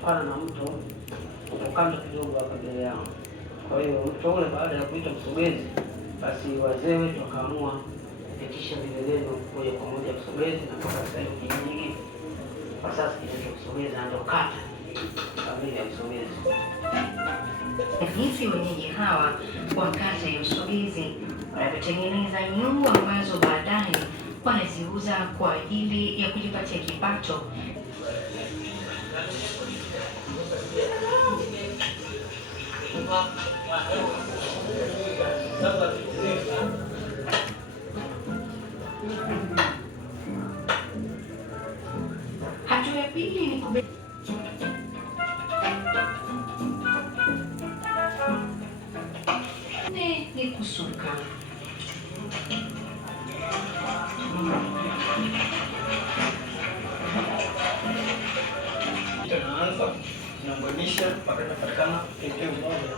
kutokana na mto ukanda kidogo hapa mbele yangu. Kwa hiyo mto ule baada ya kuita msogezi, basi wazee wetu wakaamua kupitisha vile neno moja kwa moja Msogezi, na mpaka sasa hivi kijiji kwa sasa kinaitwa Msogezi na ndio kata kamili ya Msogezi. Jinsi wenyeji hawa wa kata ya Msogezi wanavyotengeneza nyungu ambazo baadaye wanaziuza kwa ajili ya kujipatia kipato. Hatua ya pili ni kusuka. Tunaanza kuunganisha mpaka inapatikana eneo moja.